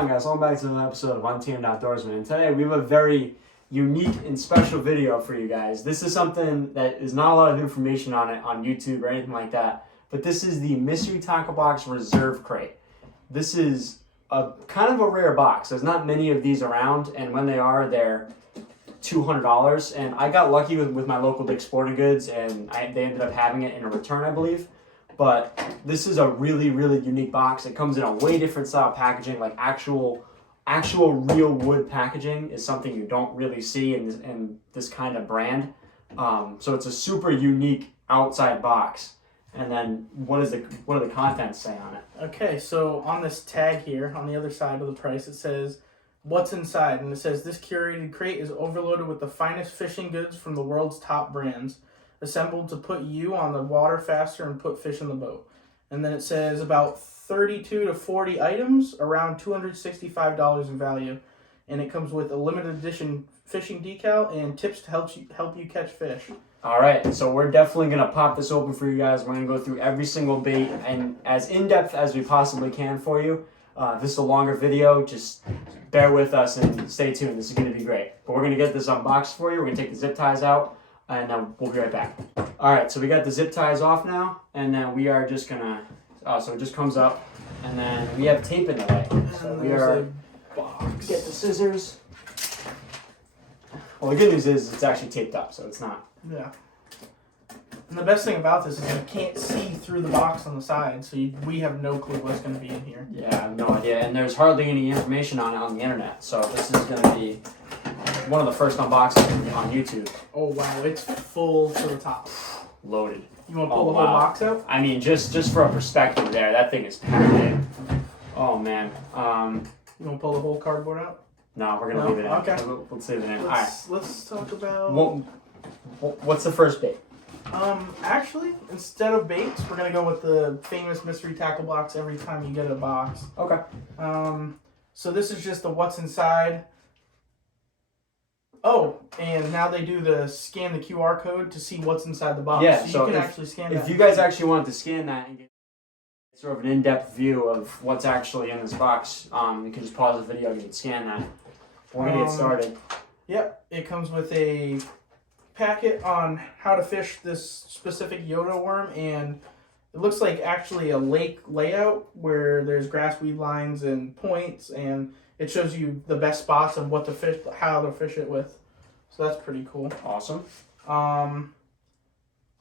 on, guys? Welcome back to another episode of Untamed Outdoorsman. And today we have a very unique and special video for you guys. This is something that is not a lot of information on it on YouTube or anything like that, but this is the Mystery Tackle Box Reserve Crate. This is a kind of a rare box. There's not many of these around, and when they are, they're $200. And I got lucky with my local Dick's Sporting Goods, and they ended up having it in a return, I believe. But this is a really, really unique box. It comes in a way different style packaging, like actual real wood packaging is something you don't really see in this kind of brand. So it's a super unique outside box. And then what do the contents say on it? Okay, so on this tag here, on the other side of the price, it says what's inside, and it says this curated crate is overloaded with the finest fishing goods from the world's top brands, assembled to put you on the water faster and put fish in the boat. And then it says about 32 to 40 items, around $265 in value, and it comes with a limited edition fishing decal and tips to help you catch fish. All right, so we're definitely going to pop this open for you guys. We're going to go through every single bait and as in-depth as we possibly can for you. This is a longer video. Just bear with us and stay tuned. This is going to be great. But we're going to get this unboxed for you. We're going to take the zip ties out, and then we'll be right back. All right, so we got the zip ties off now, and then we are just going to... so it just comes up, and then we have tape in the way. So we are... Get the scissors. Well, the good news is it's actually taped up, so it's not... Yeah. And the best thing about this is you can't see through the box on the side, so we have no clue what's going to be in here. Yeah, I have no idea. And there's hardly any information on it on the internet. So this is going to be one of the first unboxings on YouTube. Oh, wow. It's full to the top. Loaded. You want to pull the whole box out? I mean, just for a perspective there, that thing is packed in. Oh, man. You want to pull the whole cardboard out? No, we're going to leave it in. Okay. Let's leave it in. All right. right. Let's talk about... What's the first bait? Actually, instead of baits, we're gonna go with the famous mystery tackle box every time you get a box. Okay. So this is just the what's inside. Oh, and now they do the scan the QR code to see what's inside the box. Yeah, so you can actually scan that. If you guys actually want to scan that and get sort of an in-depth view of what's actually in this box, you can just pause the video and you can scan that. We're gonna get started. Yep, it comes with a packet on how to fish this specific Yoto worm, and it looks like actually a lake layout where there's grass weed lines and points, and it shows you the best spots of what to fish, how to fish it with. So that's pretty cool. Awesome.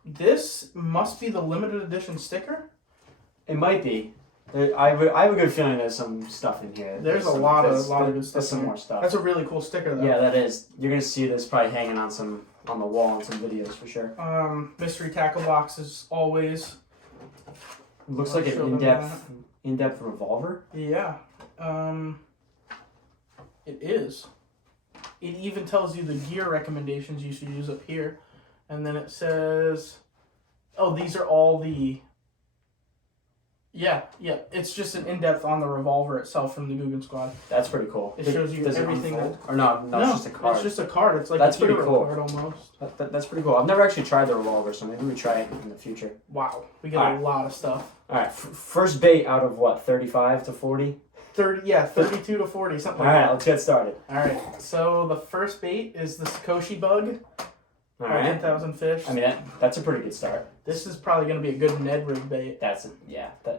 This must be the limited edition sticker. It might be. I have a good feeling there's some stuff in here. There's a lot of good stuff. There's some more stuff. That's a really cool sticker, though. Yeah, that is. You're gonna see this probably hanging on the wall in some videos for sure. Mystery tackle box as always. It looks like an in-depth revolver. Yeah. It is. It even tells you the gear recommendations you should use up here. And then it says, oh, these are all the... Yeah. It's just an in-depth on the revolver itself from the Googan squad. That's pretty cool. It shows you everything that... Or no, it's just a card. It's just a card. It's like that's a pretty cool. card almost. That's pretty cool. I've never actually tried the revolver, so maybe we try it in the future. Wow. We got a lot of stuff. All right. First bait out of what, 35 to 40? 32 to 40, something like that. All right, let's get started. All right. So the first bait is the Sokoshi Bug. All right. 10,000 fish. I mean, that's a pretty good start. This is probably going to be a good Ned rig bait.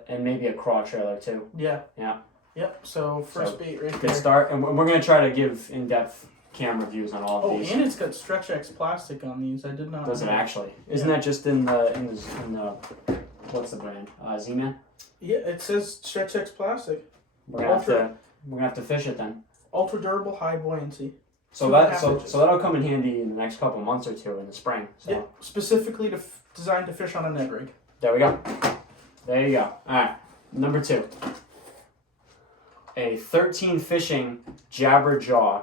And maybe a craw trailer too. Yeah. Yeah. Yep. So first bait right there. Good start, and we're going to try to give in-depth camera views on all of these. Oh, and it's got Stretch X plastic on these. I did not. Does it actually? Isn't that just in the what's the brand? Z-Man. Yeah, it says Stretch X plastic. We're gonna have to fish it then. Ultra durable, high buoyancy. So that'll come in handy in the next couple months or two in the spring. So. Yeah, specifically designed to fish on a Ned rig. There we go. There you go. All right, number 2. A 13 fishing jabber jaw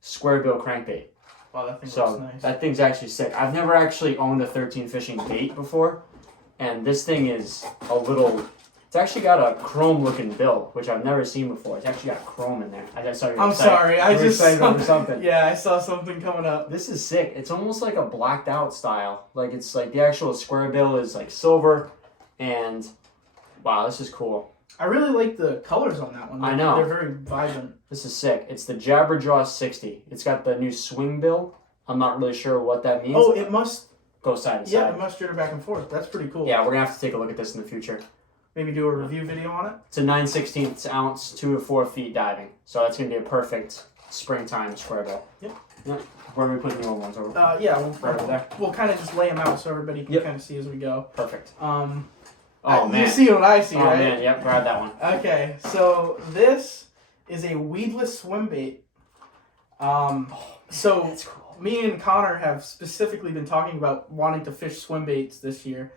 square bill crankbait. Wow, that thing looks nice. That thing's actually sick. I've never actually owned a 13 fishing bait before, and this thing is a little. It's actually got a chrome looking bill, which I've never seen before. It's actually got chrome in there. I'm sorry, I just saw something. Yeah, I saw something coming up. This is sick. It's almost like a blacked out style. Like it's like the actual square bill is like silver, and wow, this is cool. I really like the colors on that one. I know. They're very vibrant. This is sick. It's the Jabberjaw 60. It's got the new swing bill. I'm not really sure what that means. Oh, it must go side to yeah, side. it must jitter back and forth. That's pretty cool. Yeah, we're gonna have to take a look at this in the future. Maybe do a review video on it. It's a 9/16 ounce, 2 to 4 feet diving. So that's gonna be a perfect springtime square bill. Yep. Yep. Where are we putting the old ones over? Yeah, Right over there. we'll kind of just lay them out so everybody can kind of see as we go. Perfect. Oh man, you see what I see, right? Oh man, yep, grab that one. Okay, so this is a weedless swimbait. So That's cool. Me and Connor have specifically been talking about wanting to fish swimbaits this year,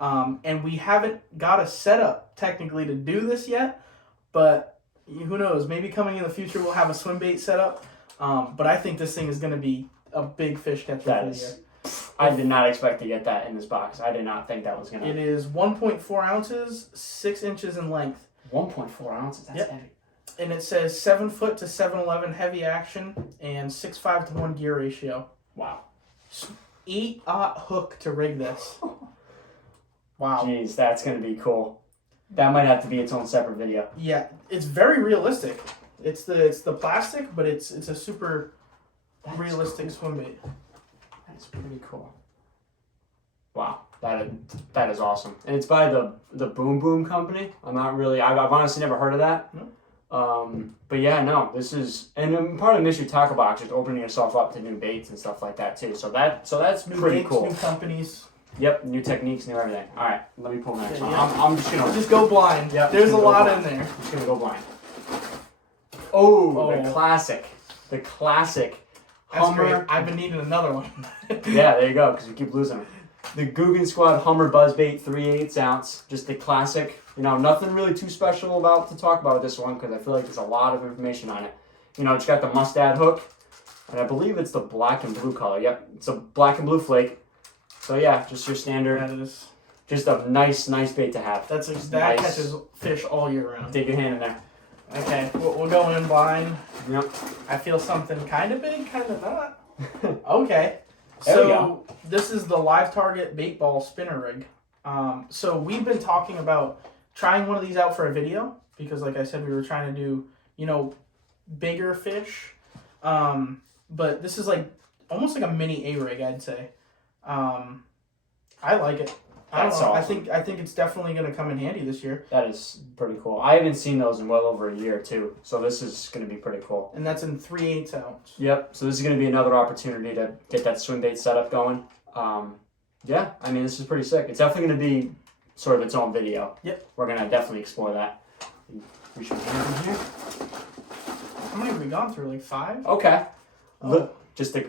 and we haven't got a setup technically to do this yet. But who knows? Maybe coming in the future we'll have a swimbait setup. But I think this thing is going to be a big fish catcher for the year. I did not expect to get that in this box. I did not think that was gonna. It is 1.4 ounces, 6 inches in length. 1.4 ounces. That's heavy. And it says 7 foot to 7'11" heavy action and 6'5" to 1 gear ratio. Wow. 8/0 hook to rig this. Wow. Jeez, that's gonna be cool. That might have to be its own separate video. Yeah, it's very realistic. It's the plastic, but it's a super realistic swimbait. That's pretty cool. Wow, that is awesome. And it's by the Boom Boom company. I'm not really. I've honestly never heard of that. No. But yeah, no, this is, and part of Mystery Tackle Box is opening yourself up to new baits and stuff like that too. So that's New pretty baits, cool. new companies. Yep, new techniques, new everything. All right, let me pull the next one. Yeah. I'm just gonna Just go blind. Yep, There's a lot blind. in there. I'm just gonna go blind. Oh, the Oh. classic. That's Hummer. great. I've been needing another one. Yeah, there you go, because we keep losing them. The Googan Squad Hummer Buzzbait 3/8 ounce. Just the classic. You know, nothing really too special to talk about with this one, because I feel like there's a lot of information on it. You know, it's got the mustad hook, and I believe it's the black and blue color. Yep, it's a black and blue flake. So yeah, just your standard. That is. Just a nice bait to have. That nice. catches fish all year round. Dig your hand in there. Okay, we'll go in blind. Yep. I feel something kind of big, kind of not. Okay. There we So this is the Live Target Baitball spinner rig. So we've been talking about trying one of these out for a video because, like I said, we were trying to do, you know, bigger fish. But this is like almost like a mini A rig, I'd say. I like it. I don't know. Awesome. I think it's definitely going to come in handy this year. That is pretty cool. I haven't seen those in well over a year too, so this is going to be pretty cool. And that's in 3/8 ounce. Yep. So this is going to be another opportunity to get that swim bait setup going. Yeah. I mean, this is pretty sick. It's definitely going to be sort of its own video. Yep. We're going to definitely explore that. We should have in here. How many have we gone through? Like 5? Okay. Oh.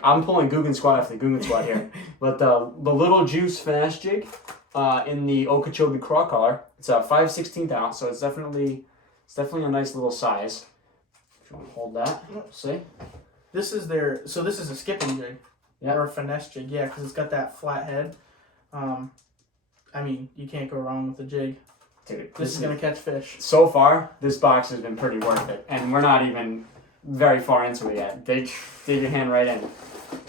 I'm pulling Googan Squad after the Googan Squad here, but the little Juice finesse jig. In the Okeechobee craw color. It's a 5/16 ounce, so it's definitely a nice little size. If you want to hold that, see? This is a skipping jig. Yeah. Or a finesse jig, yeah, because it's got that flat head. I mean, you can't go wrong with the jig. Dude, This is going to catch fish. So far, this box has been pretty worth it, and we're not even very far into it yet. Dig your hand right in.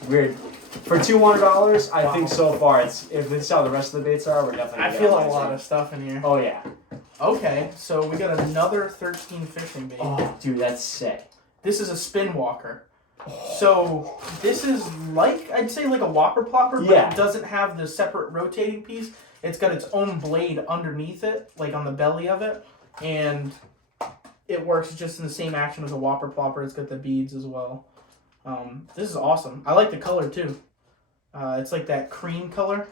Weird. For $200, I think so far if this is how the rest of the baits are, we're definitely. I feel a lot of stuff in here. Oh yeah. Okay, so we got another 13 fishing bait. Oh, dude, that's sick. This is a spin walker. So this is I'd say like a whopper plopper, but it doesn't have the separate rotating piece. It's got its own blade underneath it, like on the belly of it, and it works just in the same action as a whopper plopper. It's got the beads as well. This is awesome. I like the color too. It's like that cream color.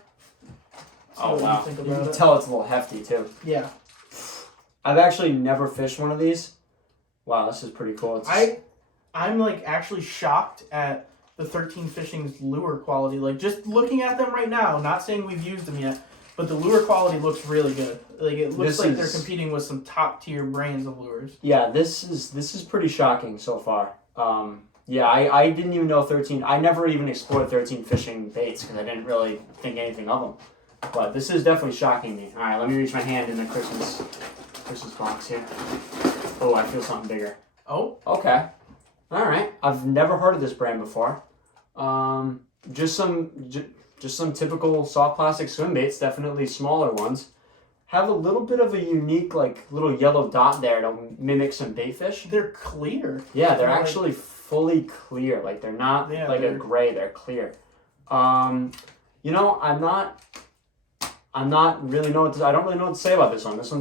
Oh wow! You can it. tell it's a little hefty too. Yeah. I've actually never fished one of these. Wow, this is pretty cool. I'm like actually shocked at the 13 Fishing's lure quality. Like just looking at them right now, not saying we've used them yet, but the lure quality looks really good. Like it looks like they're competing with some top tier brands of lures. Yeah, this is pretty shocking so far. Yeah, I didn't even know 13. I never even explored 13 fishing baits because I didn't really think anything of them. But this is definitely shocking me. All right, let me reach my hand in the Christmas box here. Oh, I feel something bigger. Oh. Okay. All right. I've never heard of this brand before. Just some typical soft plastic swim baits. Definitely smaller ones. have a little bit of a unique, like, little yellow dot there to mimic some baitfish. They're clear. Yeah, they're actually fully clear. Like, they're not a gray. They're clear. You know, I don't really know what to say about this one. This one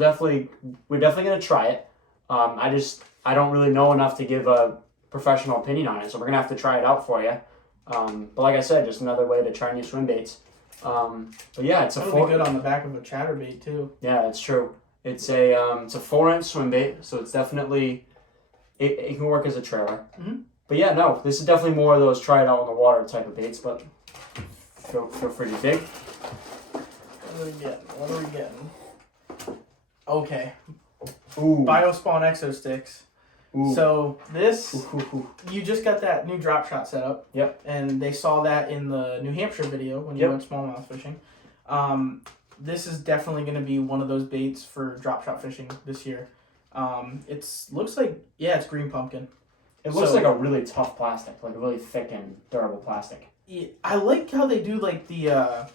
we're definitely gonna try it. I don't really know enough to give a professional opinion on it, so we're gonna have to try it out for you. But like I said, just another way to try new swim baits. But yeah, it's That'll be good on the back of a chatterbait too. Yeah, that's true. It's a 4-inch swim bait, so it's definitely it can work as a trailer. But yeah, no, this is definitely more of those try it out in the water type of baits. But feel free to dig. What are we getting? Okay. Ooh. Spawn Exo Sticks. Ooh. So this, you just got that new drop shot set up. Yep. And they saw that in the New Hampshire video when you went smallmouth fishing. This is definitely going to be one of those baits for drop shot fishing this year. It looks like, it's green pumpkin. It looks like a really tough plastic, like a really thick and durable plastic. Yeah, I like how they do like the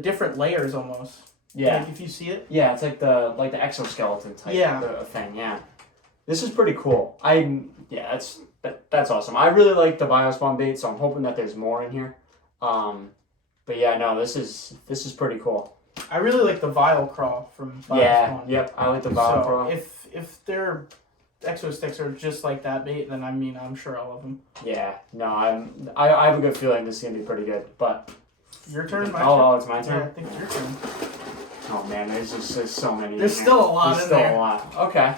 different layers almost. Yeah. Like if you see it. Yeah, it's like the exoskeleton type of thing. Yeah. This is pretty cool. That's awesome. I really like the Biospawn bait, so I'm hoping that there's more in here. But yeah, no, this is pretty cool. I really like the Vile Craw from Biospawn. Yeah, yep, I like the Vile Craw. If their Exo Sticks are just like that bait, then I'm sure I'll love them. Yeah, no, I have a good feeling this is gonna be pretty good. But your turn, my turn. Oh, it's my turn. Yeah, I think it's your turn. Oh man, there's so many. There's still a lot in there. There's still a lot. Okay.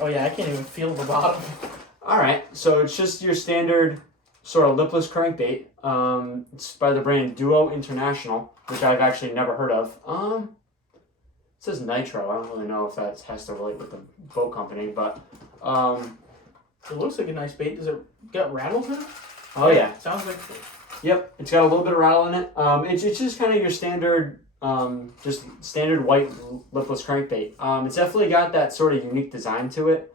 Oh yeah, I can't even feel the bottom. All right, so it's just your standard sort of lipless crankbait. It's by the brand Duo International, which I've actually never heard of. It says Nitro. I don't really know if that has to relate with the boat company, but it looks like a nice bait. Does it got rattles in it? Oh yeah. Sounds like. Yep, it's got a little bit of rattle in it. It's just kind of your standard. Just standard white lipless crankbait. It's definitely got that sort of unique design to it.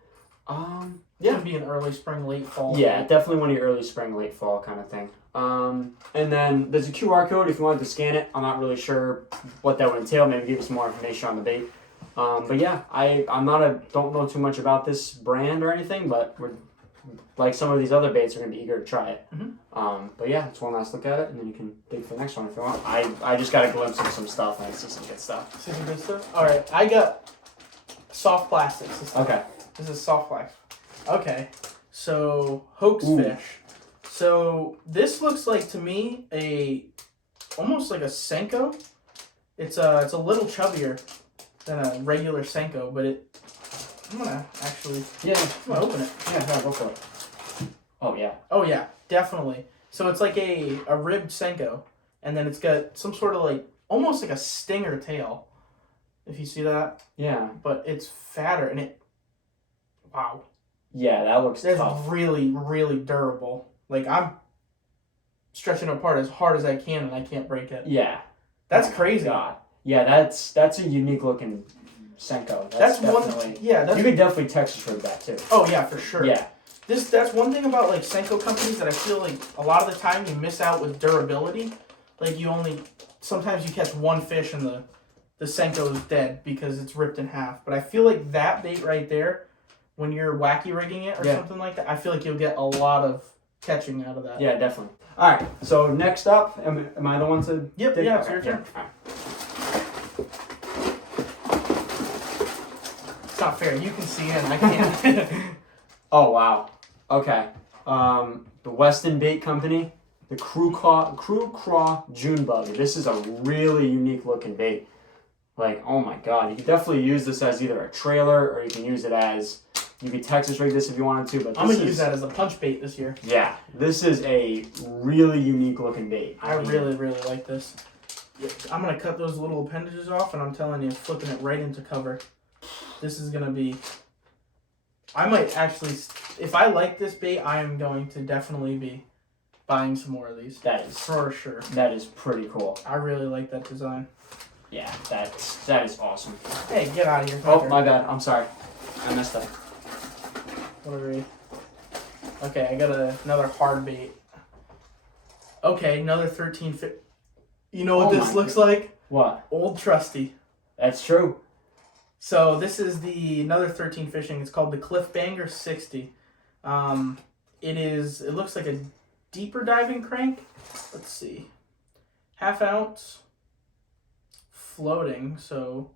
Yeah, it'd be an early spring, late fall. Yeah, definitely one of your early spring, late fall kind of thing. And then there's a QR code if you wanted to scan it. I'm not really sure what that would entail. Maybe give you some more information on the bait. But yeah, don't know too much about this brand or anything, but we're like some of these other baits are gonna be eager to try it. But yeah, it's one last look at it, and then you can dig for the next one if you want. I just got a glimpse of some stuff, and I see some good stuff. See some good stuff. All right, I got soft plastics. Okay. This is soft plastic. Okay, so Hoax fish. So this looks like to me almost like a Senko. It's a little chubbier than a regular Senko, but I'm gonna actually I'm gonna open it. Yeah, go for it. Oh yeah. Oh yeah, definitely. So it's like a ribbed Senko, and then it's got some sort of like almost like a stinger tail. If you see that. Yeah. But it's fatter and wow. Yeah, that looks tough. It's really, really durable. Like I'm stretching it apart as hard as I can, and I can't break it. Yeah. That's crazy. God. Yeah, that's a unique looking Senko. That's definitely, one. Yeah, you could definitely Texas rig that too. Oh yeah, for sure. Yeah. That's one thing about like Senko companies that I feel like a lot of the time you miss out with durability. Like sometimes you catch one fish and the Senko is dead because it's ripped in half. But I feel like that bait right there, when you're wacky rigging it or something like that, I feel like you'll get a lot of catching out of that. Yeah, definitely. All right. So next up, am I the one to? Yep. dig? Yeah, it's your turn. All right. It's not fair. You can see it, and I can't. Oh wow. Okay. The Westen Bait Company, the CrecCraw June Bug. This is a really unique looking bait. Like, oh my god, you could definitely use this as either a trailer or you can use it as, you could Texas rig this if you wanted to. But I'm gonna use that as a punch bait this year. Yeah, this is a really unique looking bait. I really, really like this. I'm gonna cut those little appendages off, and I'm telling you, flipping it right into cover. This is gonna be. I might actually, if I like this bait, I am going to definitely be buying some more of these. That is for sure. That is pretty cool. I really like that design. Yeah, that is awesome. Hey, get out of here. Oh, my bad. I'm sorry. I messed up. Okay, I got another hard bait. Okay, another 13 fit. You know what this looks like? What? Old Trusty. That's true. So this is another 13 fishing. It's called the Headbanger 60. It looks like a deeper diving crank. Let's see. 1/2 ounce floating. So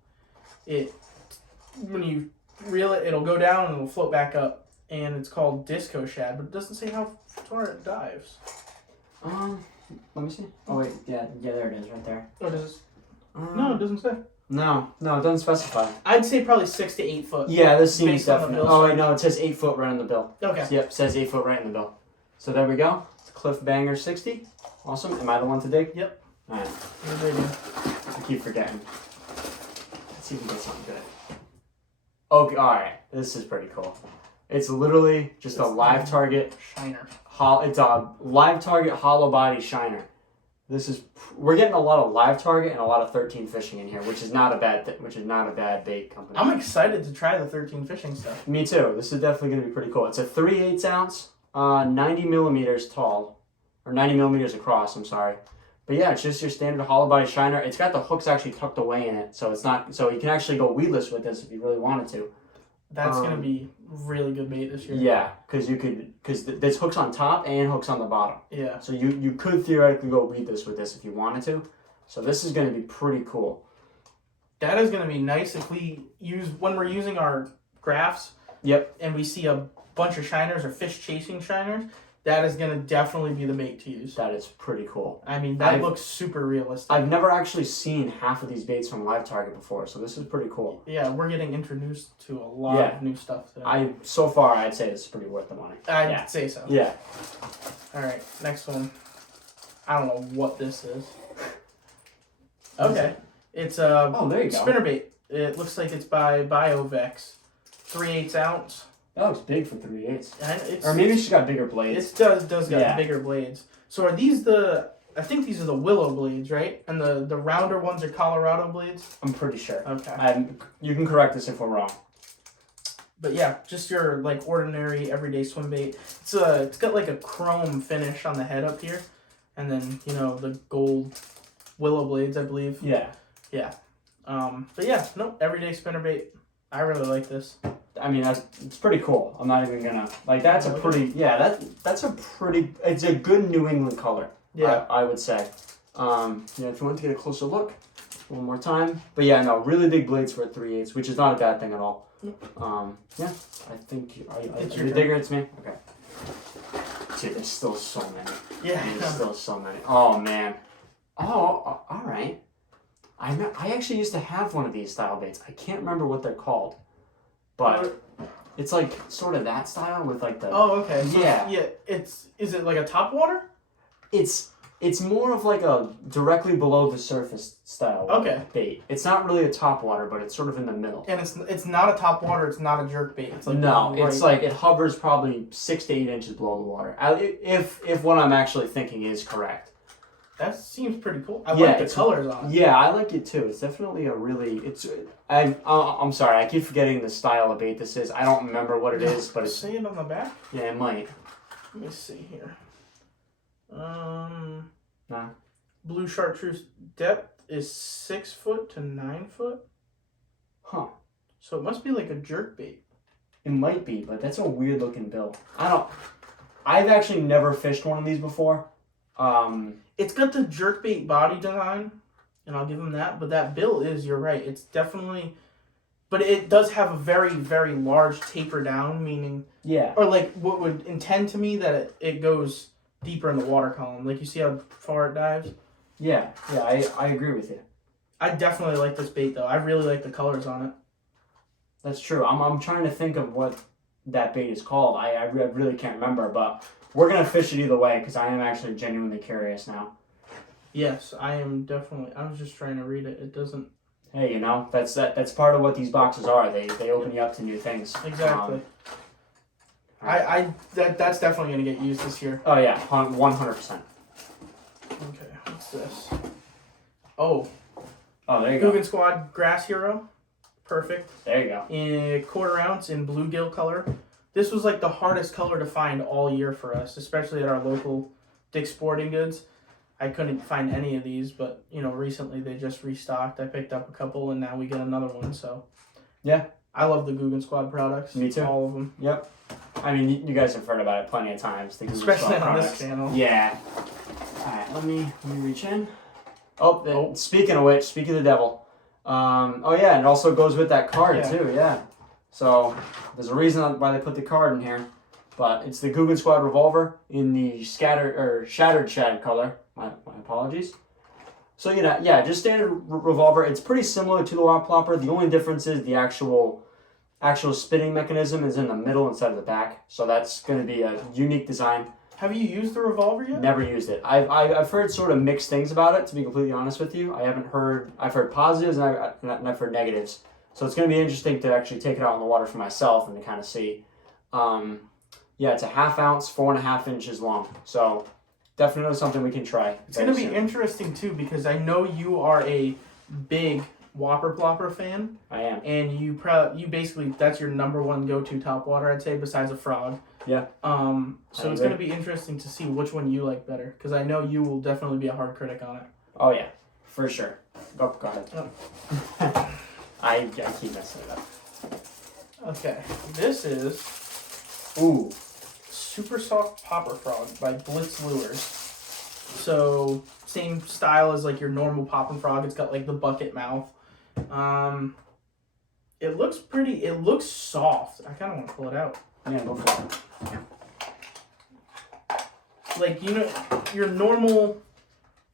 when you reel it, it'll go down and it'll float back up. And it's called Disco Shad, but it doesn't say how far it dives. Let me see. Oh wait, yeah, there it is, right there. Oh, does it? No, it doesn't say. No, it doesn't specify. I'd say probably 6 to 8 foot. Yeah, this seems based on the definite. bill Oh wait, size. no, it says 8 foot right on the bill. Okay. Yep, it says 8 foot right in the bill. So there we go. Headbanger 60. Awesome. Am I the one to dig? Yep. All right. You're digging. I keep forgetting. Let's see if we get something good. Okay, all right. This is pretty cool. It's literally just a live target Shiner. It's a live target hollow body shiner. We're getting a lot of live target and a lot of 13 fishing in here, which is not a bad bait company. I'm excited to try the 13 fishing stuff. Me too. This is definitely going to be pretty cool. It's a 3/8 ounce, 90 millimeters tall, or 90 millimeters across. I'm sorry, but yeah, it's just your standard hollow body shiner. It's got the hooks actually tucked away in it, so it's not. So you can actually go weedless with this if you really wanted to. That's gonna be really good bait this year. Yeah, because there's hooks on top and hooks on the bottom. Yeah. So you could theoretically go weedless with this if you wanted to. So this is going to be pretty cool. That is gonna be nice if when we're using our graphs. Yep. And we see a bunch of shiners or fish chasing shiners. That is gonna definitely be the bait to use. That is pretty cool. I mean, that looks super realistic. I've never actually seen half of these baits from Live Target before, so this is pretty cool. Yeah, we're getting introduced to a lot of new stuff today. So far, I'd say it's pretty worth the money. I'd say so. Yeah. All right, next one. I don't know what this is. Okay, it's a there you go. spinnerbait. It looks like it's by Biovex, 3/8 ounce. That looks big for 3/8. And Or maybe she's got bigger blades. It does got bigger blades. So are these I think these are the willow blades, right? And the rounder ones are Colorado blades? I'm pretty sure. Okay. You can correct us if we're wrong. But yeah, just your like ordinary everyday swim bait. It's got like a chrome finish on the head up here, and then the gold willow blades, I believe. Yeah. Yeah. But yeah, everyday spinnerbait. I really like this. I mean, it's pretty cool. I'm not even gonna that's a pretty it's a good New England color. Yeah, I would say. If you want to get a closer look, one more time. But yeah, no, really big blades for a 3/8, which is not a bad thing at all. Yeah, I think are you digger? It's me. Okay. Dude, there's still so many. Yeah, there's still so many. Oh man. Oh, all right. I actually used to have one of these style baits. I can't remember what they're called. But it's like sort of that style with like the. Oh, okay. So yeah. Is it like a top water? It's more of like a directly below the surface style bait. It's not really a top water, but it's sort of in the middle. And it's not a top water. It's not a jerk bait. It's like it's like it hovers probably 6 to 8 inches below the water. If what I'm actually thinking is correct. That seems pretty cool. I like the colors on it. Yeah, I like it too. It's definitely a really. I'm sorry, I keep forgetting the style of bait this is. I don't remember what it is, but it's. Say it on the back. Yeah, it might. Let me see here. Nah. Blue chartreuse depth is 6 foot to 9 foot. Huh. So it must be like a jerk bait. It might be, but that's a weird looking bill. I've actually never fished one of these before. It's got the jerkbait body design, and I'll give them that. But that bill you're right. It's definitely, but it does have a very, very large taper down, meaning or like what would intend to me that it goes deeper in the water column. Like you see how far it dives. Yeah, I agree with you. I definitely like this bait though. I really like the colors on it. That's true. I'm trying to think of what that bait is called. I really can't remember, but. We're going to fish it either way because I am actually genuinely curious now. Yes, I am definitely. I was just trying to read it. It doesn't. Hey, that's part of what these boxes are. They open you up to new things. Exactly. That's definitely going to get used this year. Oh, yeah, 100%. Okay, what's this? Oh, there you go. Googan Squad Grass Hero. Perfect. There you go. In 1/4 ounce in bluegill color. This was like the hardest color to find all year for us, especially at our local Dick's Sporting Goods. I couldn't find any of these, but you know, recently they just restocked. I picked up a couple, and now we get another one. So yeah, I love the Googan Squad products. Me too. All of them. Yep. I mean, you guys have heard about it plenty of times. The Googan Especially Squad on products. this channel. Yeah. All right, let me reach in. Oh, speaking of which, speaking of the devil. Oh yeah, and it also goes with that card too. Yeah. So there's a reason why they put the card in here, but it's the Googan Squad Revolver in the shattered shad color. My apologies. So you know, yeah, just standard revolver. It's pretty similar to the Wop Plopper. The only difference is the actual spinning mechanism is in the middle instead of the back. So that's going to be a unique design. Have you used the revolver yet? Never used it. I've heard sort of mixed things about it, to be completely honest with you. I've heard positives and I've heard negatives. So it's going to be interesting to actually take it out in the water for myself and to kind of see. Yeah, it's a 1/2 ounce, 4.5 inches long. So definitely something we can try. It's going to be interesting too, because I know you are a big Whopper Plopper fan. I am. And you basically, that's your #1 go-to topwater, I'd say, besides a Phrog. Yeah. So it's going to be interesting to see which one you like better, because I know you will definitely be a hard critic on it. Oh yeah, for sure. Go ahead. Oh. I keep messing it up. Okay, this is Super Soft Popper Frog by Blitz Lures. So same style as like your normal poppin' frog. It's got like the bucket mouth. It looks pretty. It looks soft. I kind of want to pull it out. Yeah, go for it. Like, you know, your normal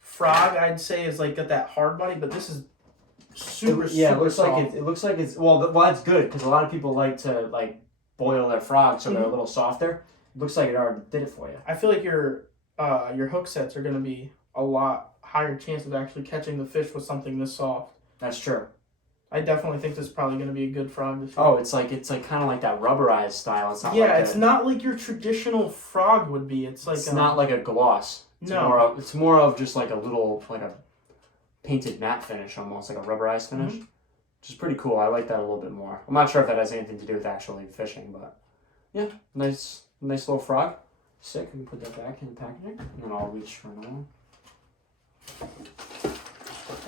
frog, I'd say, is like got that hard body, but this is super it looks soft. it looks like it's well that's good, because a lot of people like to like boil their frogs so they're a little softer. It looks like it already did it for you. I feel like your hook sets are going to be a lot higher chance of actually catching the fish with something this soft. That's true. I definitely think this is probably going to be a good frog this year. Oh, it's like kind of like that rubberized style. It's not it's not like your traditional frog would be. It's like not like a gloss. It's more of just like a little like a painted matte finish, almost like a rubberized finish, which is pretty cool. I like that a little bit more. I'm not sure if that has anything to do with actually fishing, but yeah, nice little frog. Sick. We can put that back in the packaging, and then I'll reach for another one.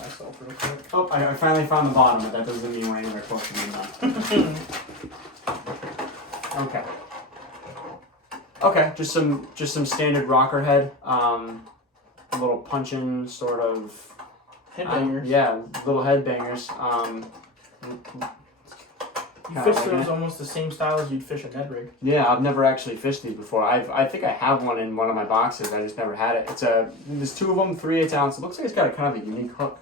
Myself real quick. Oh, I finally found the bottom, but that doesn't mean we're anywhere close to being done. Okay. Okay, just some standard Rockerhead, a little punch-in sort of Headbangers. Yeah, little headbangers. You fish those almost the same style as you'd fish a Ned rig. Yeah, I've never actually fished these before. I think I have one in one of my boxes. I just never had it. There's 2 of them, 3/8 ounce. It looks like it's got a kind of a unique hook.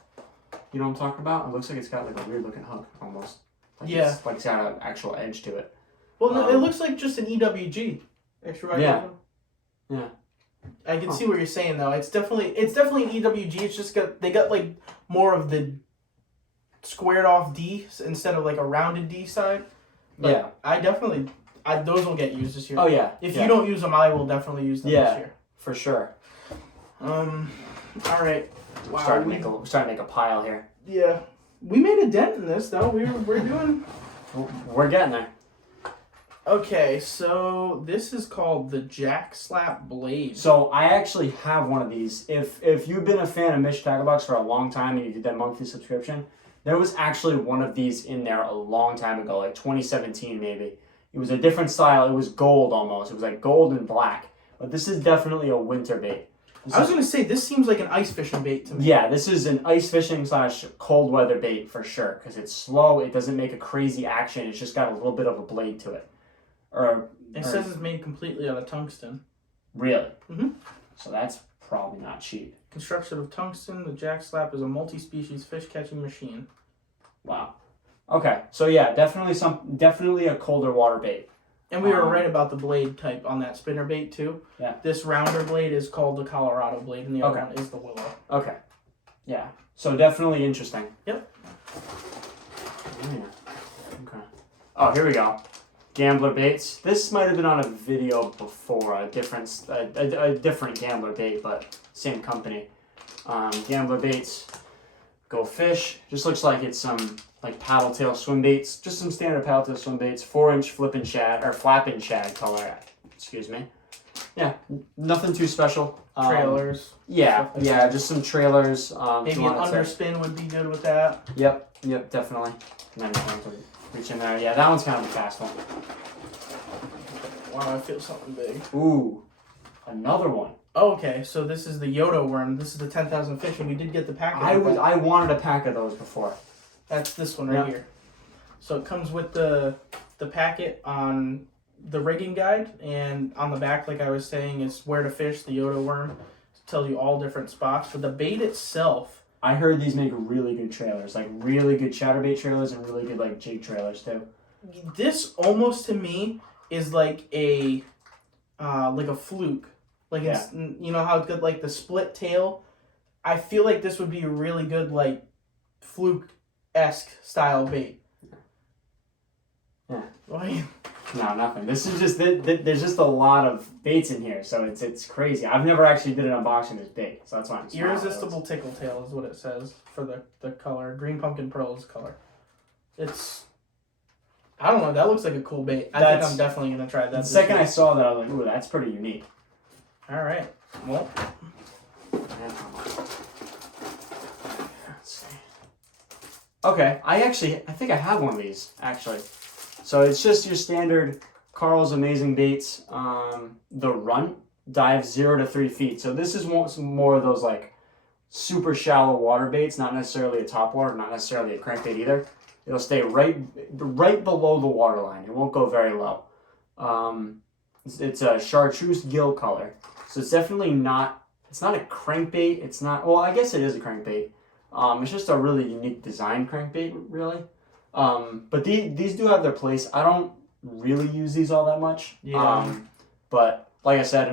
You know what I'm talking about? It looks like it's got like a weird looking hook almost. Like it's got an actual edge to it. Well, no, it looks like just an EWG. Extra wide. Yeah. I can see what you're saying though. It's definitely an EWG. It's just they got like more of the squared off D instead of like a rounded D side. But yeah. Those will get used this year. Oh yeah. If you don't use them, I will definitely use them this year. For sure. All right. Wow. We're starting to make a pile here. Yeah. We made a dent in this though. We're doing. We're getting there. Okay, so this is called the Jack Slap Blade. So I actually have one of these. If you've been a fan of Mitch Tacklebucks for a long time and you did that monthly subscription, there was actually one of these in there a long time ago, like 2017 maybe. It was a different style. It was gold almost. It was like gold and black. But this is definitely a winter bait. I was going to say, this seems like an ice fishing bait to me. Yeah, this is an ice fishing / cold weather bait for sure. Because it's slow. It doesn't make a crazy action. It's just got a little bit of a blade to it. It says it's made completely out of tungsten. Really? Mm-hmm. So that's probably not cheap. Construction of tungsten, the Jack Slap is a multi-species fish catching machine. Wow. Okay, so yeah, definitely a colder water bait. And we were right about the blade type on that spinner bait too. Yeah. This rounder blade is called the Colorado blade, and the other one is the Willow. Okay. Yeah. So definitely interesting. Yep. Yeah. Okay. Oh, here we go. Gambler baits. This might have been on a video before, a different gambler bait, but same company. Gambler baits. Go fish. Just looks like it's some like paddle tail swim baits. Just some standard paddle tail swim baits. 4-inch Flapp'n Shad color. Excuse me. yeah, nothing too special. Trailers. Yeah, like yeah, just some trailers. Maybe an underspin would be good with that. Yep, definitely. And then going to reach in there. Yeah, that one's kind of a fast one. Wow, I feel something big. Ooh, another one. Okay, so this is the Yoto worm. This is the 10,000 fish, and we did get the packet. I wanted a pack of those before. That's this one right here. So it comes with the packet on the rigging guide, and on the back, like I was saying, is where to fish the Yoto worm. It tells you all different spots. But the bait itself, I heard these make really good trailers, like really good chatterbait trailers and really good like jig trailers too. this almost to me is like a fluke. Like it's, you know how it's got like the split tail. I feel like this would be a really good like fluke-esque style bait. Yeah. Why? No, nothing. This is just there's just a lot of baits in here, so it's crazy. I've never actually did an unboxing this big, so that's why I'm smiling. Irresistible tickle tail is what it says for the color. Green pumpkin pearl is color. It's, I don't know. That looks like a cool bait. I think I'm definitely gonna try that. The second I saw that, I was like, ooh, that's pretty unique. All right. Well. Let's see. Okay, I think I have one of these actually. So it's just your standard Karl's Amazing Baits. The Runt dives 0 to 3 feet. So this is more of those like super shallow water baits, not necessarily a top water, not necessarily a crankbait either. It'll stay right below the water line. It won't go very low. It's a chartreuse gill color. So it's definitely not, it's not a crankbait. It's not, well, I guess it is a crankbait. It's just a really unique design crankbait, really. But these do have their place. I don't really use these all that much. Yeah. But like I said,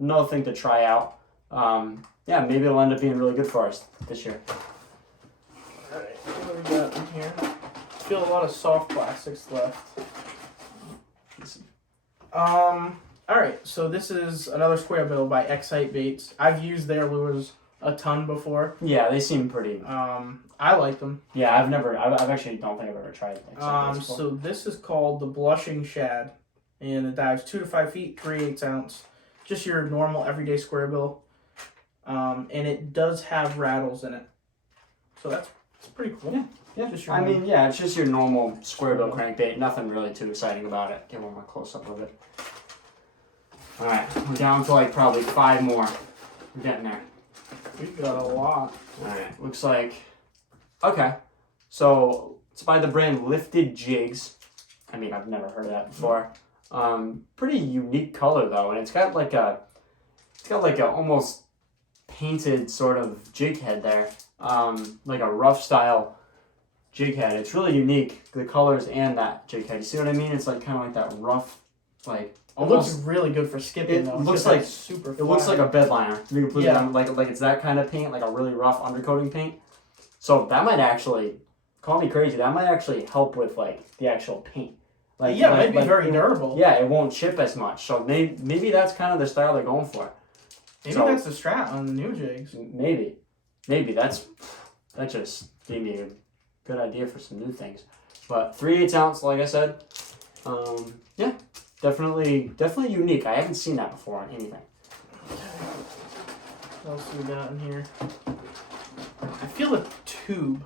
another thing to try out. Yeah, maybe it'll end up being really good for us this year. All right, what do we got in here? I feel a lot of soft plastics left. All right, so this is another square bill by Xcite Baits. I've used their lures a ton before. Yeah, they seem pretty. I like them. Yeah, I've actually don't think I've ever tried Xcite Baits before. So this is called the Blushing Shad, and it dives 2 to 5 feet, 3/8 ounce. Just your normal everyday square bill. And it does have rattles in it. So that's pretty cool. Yeah. I mean, yeah, it's just your normal square bill crankbait. Nothing really too exciting about it. Get one more close up of it. All right, we're down to like probably 5 more. We're getting there. We've got a lot. All right, looks like, okay. So it's by the brand Lifted Jigs. I mean, I've never heard of that before. Pretty unique color though, and it's got like a almost painted sort of jig head there. Like a rough style jig head. It's really unique, the colors and that jig head. You see what I mean? It's like kind of like that rough, like almost. It looks really good for skipping though. It looks like super. It looks like a bed liner. You can put it on like it's that kind of paint, like a really rough undercoating paint. So that might actually, call me crazy, that might actually help with like the actual paint. Like, yeah, it might be very durable. Yeah, it won't chip as much. So maybe that's kind of the style they're going for. Maybe that's the strat on the new jigs. Maybe that just gave me a good idea for some new things. But 3/8 ounce, like I said, yeah, definitely unique. I haven't seen that before on anything. What else we got in here? I feel a tube.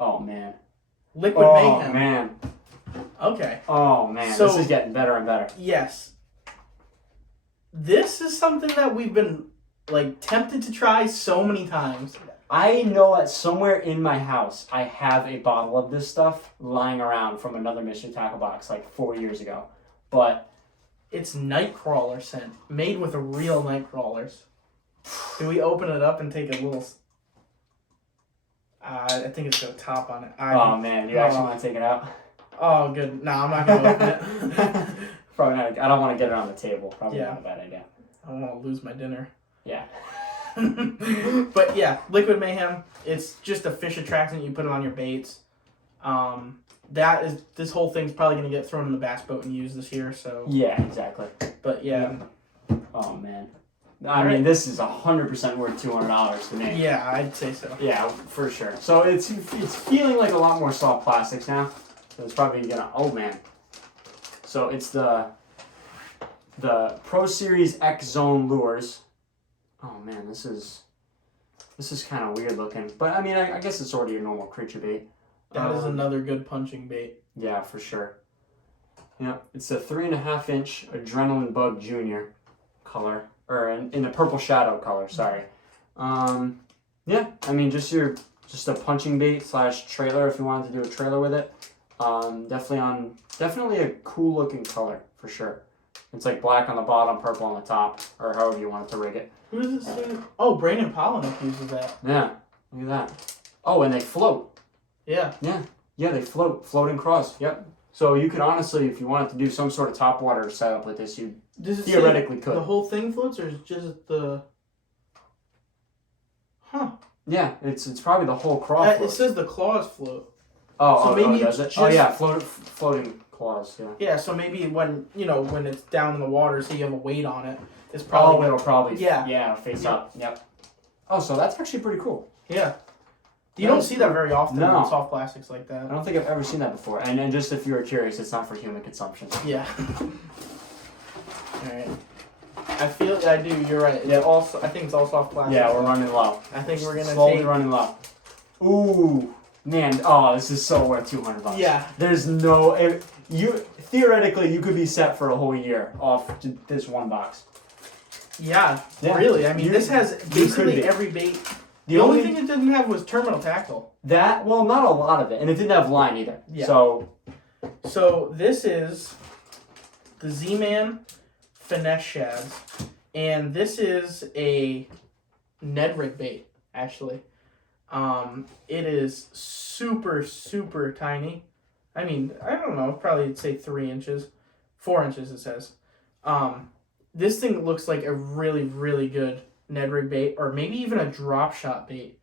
Oh man. Liquid Mayhem. Oh man. Okay. Oh man, So, this is getting better and better. Yes. This is something that we've been like tempted to try so many times. I know that somewhere in my house I have a bottle of this stuff lying around from another mystery tackle box like 4 years ago. But it's Nightcrawler scent, made with real Nightcrawlers. Do we open it up and take a little? I think it's got a top on it. Oh man, you actually want to take it out? Oh good. No, I'm not gonna open it. Probably not. I don't want to get it on the table. Probably not a bad idea. I don't want to lose my dinner. Yeah. But yeah, Liquid Mayhem. It's just a fish attractant. You put it on your baits. This whole thing's probably gonna get thrown in the bass boat and used this year. So yeah, exactly. But yeah. Oh man. I mean, this is 100% worth $200 to me. Yeah, I'd say so. Yeah, for sure. So it's feeling like a lot more soft plastics now. So it's probably gonna. Oh man. So it's the Pro Series X Zone lures. Oh man, this is kind of weird looking, but I mean, I guess it's sort of your normal creature bait. That is another good punching bait. Yeah, for sure. Yeah, it's a 3.5 inch Adrenaline Bug Junior color, or in the purple shadow color. Sorry. Yeah, I mean, just a punching bait / trailer if you wanted to do a trailer with it. Definitely a cool looking color for sure. It's like black on the bottom, purple on the top, or however you want it to rig it. Who does this say? Oh, Brandon Polinick uses that. Yeah, look at that. Oh, and they float. Yeah. Yeah, they float. Floating craws. Yep. So you could honestly, if you wanted to do some sort of topwater setup with this, you theoretically could. The whole thing floats, or is it just the... Huh. Yeah, it's probably the whole craw It floats. says the claws float. So maybe does it? just... Oh yeah, floating claws. Yeah. Yeah, so maybe when it's down in the water, so you have a weight on it, it's probably... it'll probably... Yeah. Face up. Yep. Oh, so that's actually pretty cool. Yeah. You don't see that very often No. in soft plastics like that. I don't think I've ever seen that before. And just if you were curious, it's not for human consumption. Yeah. Alright. I do, you're right. It's Yep. all, I think it's all soft plastic. Yeah, we're running low. I think we're going to Slowly running low. Ooh. Man, this is so worth $200. Yeah. There's no... Theoretically, you could be set for a whole year off this one box. Yeah, Yeah. really. I mean, this has basically every bait. The only thing it didn't have was terminal tackle. Not a lot of it. And it didn't have line either. Yeah. So this is the Z-Man Finesse Shadz. And this is a Ned rig bait, actually. It is super, super tiny. I mean, I don't know, probably I'd say 3 inches. 4 inches, it says. This thing looks like a really, really good Ned rig bait, or maybe even a drop shot bait.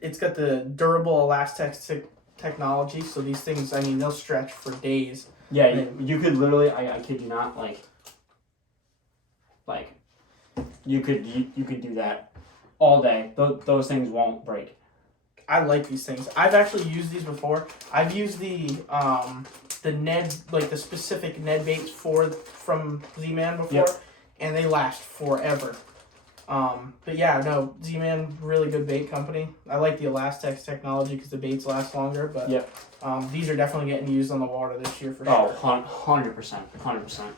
It's got the durable Elastex technology, so these things, I mean, they'll stretch for days. yeah, you could literally, I kid you not, like you could do that all day. Those things won't break. I like these things. I've actually used these before. I've used the Ned, like the specific Ned baits from Z-Man before, Yep. and they last forever. But yeah, no, Z-Man, really good bait company. I like the Elastex technology because the baits last longer, but Yep. These are definitely getting used on the water this year for Oh, sure. 100%. 100%.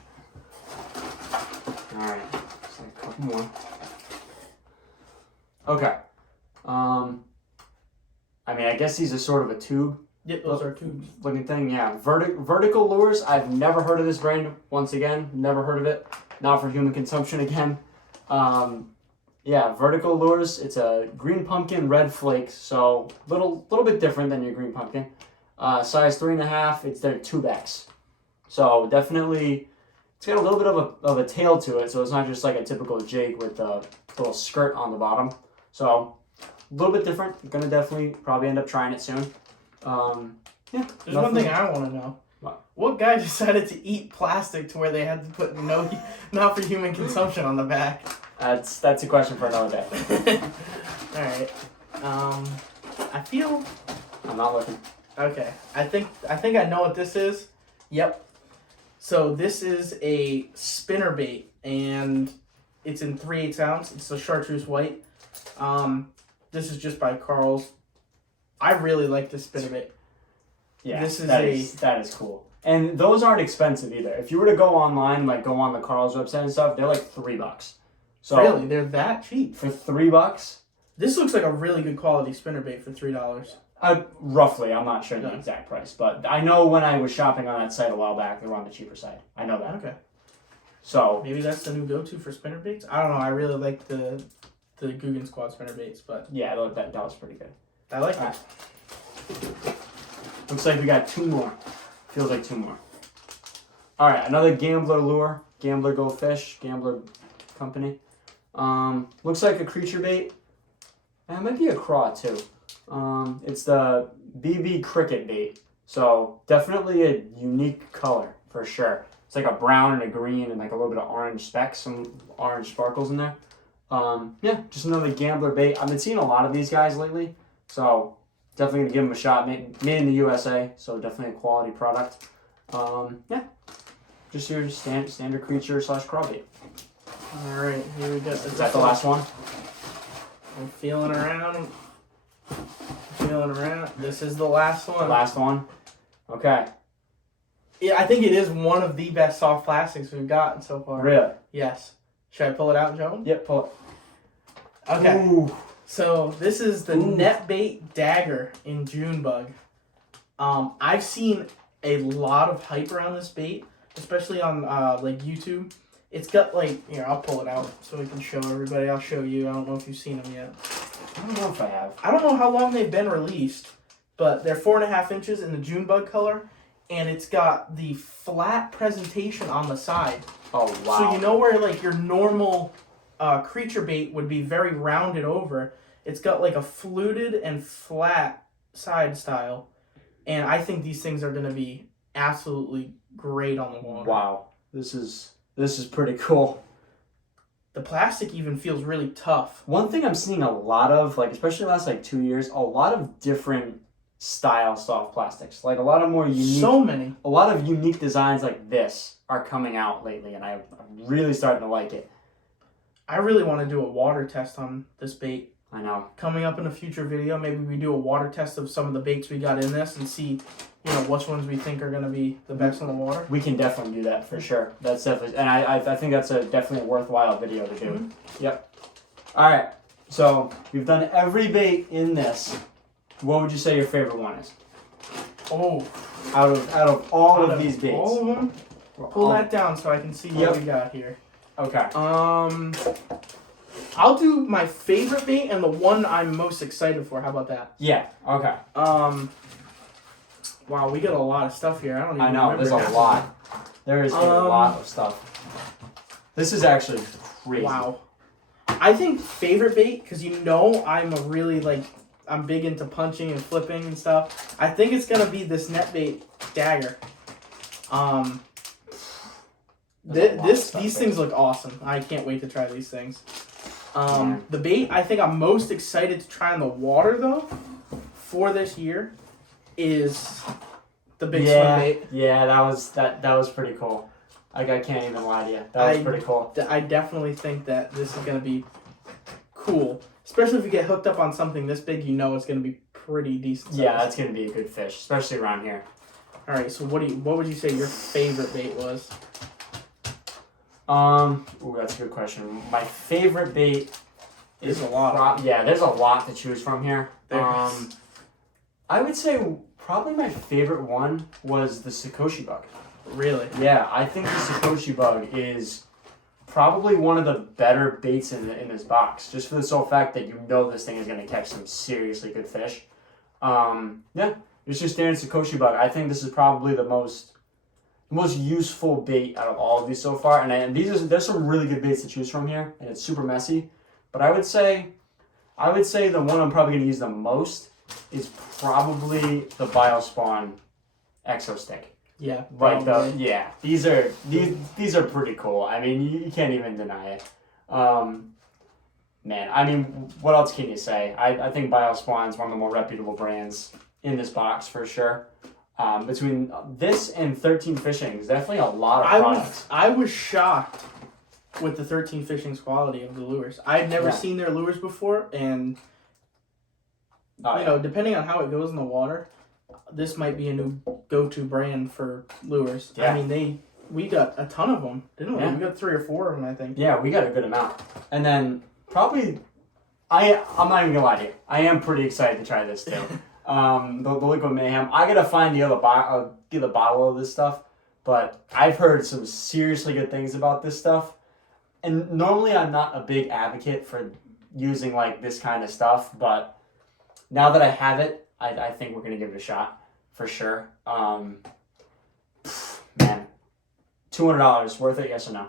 Alright, so a couple more. Okay. I mean, I guess these are sort of a tube Yep, those are tubes. looking thing. Yeah, vertical lures. I've never heard of this brand. Once again, never heard of it. Not for human consumption again. Yeah, vertical lures. It's a green pumpkin, red flake. So little bit different than your green pumpkin. Size 3.5. It's their tube X. So definitely, it's got a little bit of a tail to it. So it's not just like a typical jig with a little skirt on the bottom. So a little bit different. I'm gonna definitely probably end up trying it soon. Yeah. There's one thing I want to know. What guy decided to eat plastic to where they had to put not for human consumption on the back? That's a question for another day. All right. I feel. I'm not looking. Okay. I think I know what this is. Yep. So this is a spinner bait, and it's in 3/8 ounce. It's a chartreuse white. This is just by Karl's. I really like this spinner bait. Yeah, this is that is cool. And those aren't expensive either. If you were to go online, like go on the Karl's website and stuff, they're like $3. So really, they're that cheap for $3? This looks like a really good quality spinner bait for $3. Roughly, I'm not sure the exact price, but I know when I was shopping on that site a while back, they were on the cheaper side. I know that. Okay. So maybe that's the new go-to for spinner baits. I don't know. I really like the Googan Squad spinner baits, but yeah, that was pretty good. I like it. Right. Looks like we got 2 more. Feels like 2 more. All right, another Gambler lure. Gambler Go Fish. Gambler company. Looks like a creature bait. It might be a craw too. It's the BB cricket bait. So definitely a unique color for sure. It's like a brown and a green and like a little bit of orange specks, some orange sparkles in there. Yeah, just another Gambler bait. I've been seeing a lot of these guys lately. So Definitely gonna give them a shot. Made in the USA, so definitely a quality product. Yeah, just your standard creature / crawbait. All right, here we go. Is that the last one? I'm feeling around. This is the last one. The last one. Okay. Yeah, I think it is one of the best soft plastics we've gotten so far. Really? Yes. Should I pull it out and show them? Yep. Pull it. Okay. Ooh. So this is the NetBait Dagger in June Bug. I've seen a lot of hype around this bait, especially on like YouTube. It's got like, here, I'll pull it out so we can show everybody. I'll show you. I don't know if you've seen them yet. I don't know if I have. I don't know how long they've been released, but they're 4.5 inches in the June Bug color, and it's got the flat presentation on the side. Oh, wow. So you know where like your normal creature bait would be very rounded over. It's got like a fluted and flat side style, and I think these things are going to be absolutely great on the water. Wow, this is pretty cool. The plastic even feels really tough. One thing I'm seeing a lot of, like especially the last like 2 years, a lot of different style soft plastics, like a lot of more unique. So many. A lot of unique designs like this are coming out lately, and I'm really starting to like it. I really want to do a water test on this bait. I know. Coming up in a future video, maybe we do a water test of some of the baits we got in this and see, you know, which ones we think are going to be the best in the water. We can definitely do that for sure. That's definitely, and I think that's definitely a worthwhile video to do. Mm-hmm. Yep. All right. So we've done every bait in this. What would you say your favorite one is? Oh, Out of all of these baits. All of them. Pull that down so I can see what we got here. Okay. I'll do my favorite bait and the one I'm most excited for. How about that? Yeah. Okay. Wow, we got a lot of stuff here. I don't even remember. There's a lot. There is a lot of stuff. This is actually crazy. Wow. I think favorite bait, because you know I'm a really I'm big into punching and flipping and stuff. I think it's gonna be this NetBait Dagger. These things look awesome. I can't wait to try these things. The bait I think I'm most excited to try in the water though for this year is the big Swimbait. Yeah, that was pretty cool. I can't even lie to you. That was pretty cool. I definitely think that this is gonna be cool. Especially if you get hooked up on something this big, you know it's going to be pretty decent size. Yeah, that's going to be a good fish, especially around here. All right, so what would you say your favorite bait was? Ooh, that's a good question. My favorite bait is there's a lot. There's a lot to choose from here. There's... I would say probably my favorite one was the Sokoshi Bug. Really? Yeah, I think the Sokoshi Bug is probably one of the better baits in this box, just for the sole fact that you know this thing is going to catch some seriously good fish. Yeah, it's just standard Sokoshi Bug. I think this is probably the most useful bait out of all of these so far. And there's some really good baits to choose from here, and it's super messy. But I would say the one I'm probably going to use the most is probably the Spawn Exo Stick. Yeah, these are pretty cool. I mean, you can't even deny it. Man, I mean, what else can you say? I think Spawn is one of the more reputable brands in this box for sure. Between this and 13 Fishings, definitely a lot of products. I was shocked with the 13 Fishings quality of the lures. I'd never seen their lures before, and you know, depending on how it goes in the water, this might be a new go-to brand for lures. Yeah. I mean, we got a ton of them, didn't we? Yeah. We got 3 or 4 of them, I think. Yeah, we got a good amount. And then probably, I'm not even gonna lie to you, I am pretty excited to try this too. The Liquid Mayhem. I gotta find the bottle of this stuff, but I've heard some seriously good things about this stuff. And normally I'm not a big advocate for using like this kind of stuff, but now that I have it, I think we're gonna give it a shot for sure. Man, $200 worth it? Yes or no?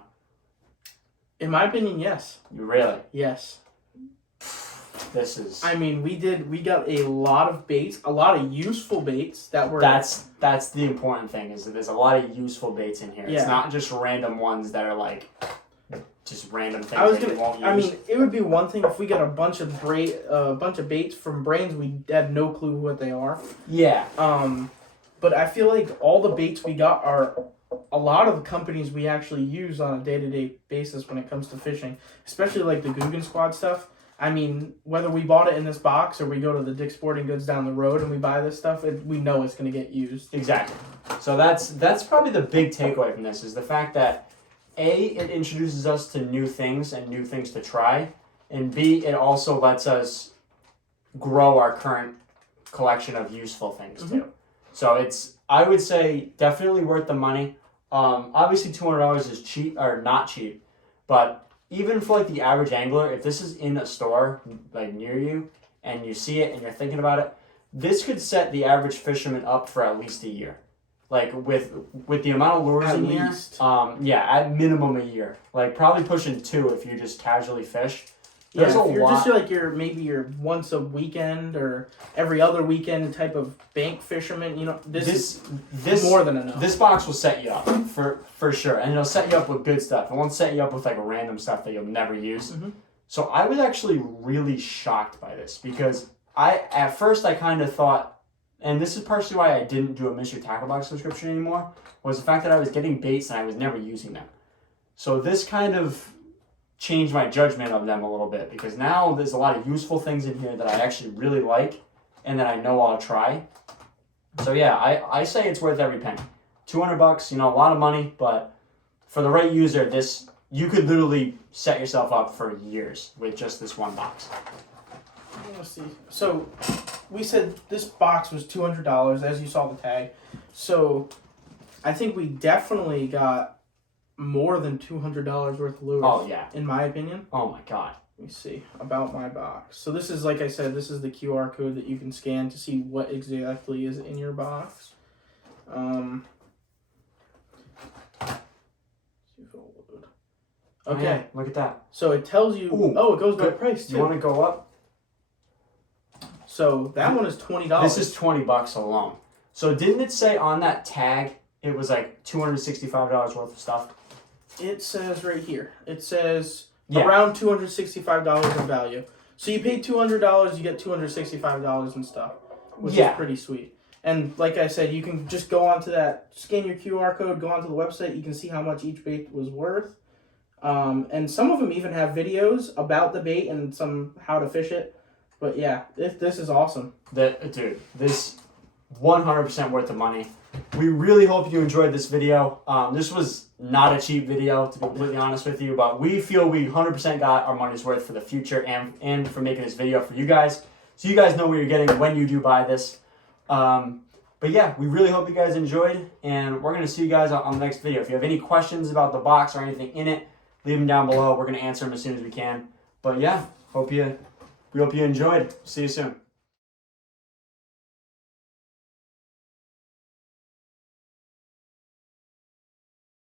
In my opinion, yes. Really? Yes. This is. I mean, we got a lot of baits, a lot of useful baits that were. That's the important thing is that there's a lot of useful baits in here. Yeah. It's not just random ones that are like just random things I was that you won't use. I mean, it would be one thing if we got a bunch of baits from brands we had no clue what they are. Yeah. But I feel like all the baits we got are a lot of the companies we actually use on a day-to-day basis when it comes to fishing, especially like the Googan Squad stuff. I mean, whether we bought it in this box or we go to the Dick's Sporting Goods down the road and we buy this stuff, we know it's going to get used. Exactly. So that's probably the big takeaway from this is the fact that A, it introduces us to new things and new things to try, and B, it also lets us grow our current collection of useful things too. So it's, I would say, definitely worth the money. Obviously $200 is cheap, or not cheap, but even for like the average angler, if this is in a store like near you and you see it and you're thinking about it, this could set the average fisherman up for at least a year. Like with the amount of lures in here, yeah, at minimum a year. Like probably pushing 2 if you just casually fish. There's yeah, a if you're lot. just like maybe your once a weekend or every other weekend type of bank fisherman, you know, this is more than enough. This box will set you up for sure, and it'll set you up with good stuff. It won't set you up with like random stuff that you'll never use. So I was actually really shocked by this because at first I kind of thought, and this is partially why I didn't do a Mystery Tackle Box subscription anymore, was the fact that I was getting baits and I was never using them. So this kind of changed my judgment of them a little bit because now there's a lot of useful things in here that I actually really like and that I know I'll try. So yeah, I say it's worth every penny. $200, you know, a lot of money, but for the right user, you could literally set yourself up for years with just this one box. Let's see. So we said this box was $200 as you saw the tag. So I think we definitely got more than $200 worth of lures. Oh yeah. In my opinion. Oh my god. Let me see. About my box. So this is, like I said, this is the QR code that you can scan to see what exactly is in your box. See if it'll load. Okay. Yeah, look at that. So it tells you. Ooh, oh, it goes by price too. You want to go up? So that one is $20. This is $20 alone. So didn't it say on that tag it was like $265 worth of stuff? It says right here. It says around $265 in value. So you pay $200, you get $265 in stuff, which is pretty sweet. And like I said, you can just go onto that, scan your QR code, go onto the website. You can see how much each bait was worth. And some of them even have videos about the bait and some how to fish it. But yeah, this is awesome. Dude, this 100% worth the money. We really hope you enjoyed this video. This was not a cheap video, to be completely honest with you, but we feel we 100% got our money's worth for the future and for making this video for you guys. So you guys know what you're getting when you do buy this. But yeah, we really hope you guys enjoyed, and we're going to see you guys on the next video. If you have any questions about the box or anything in it, leave them down below. We're going to answer them as soon as we can. But yeah, we hope you enjoyed. See you soon.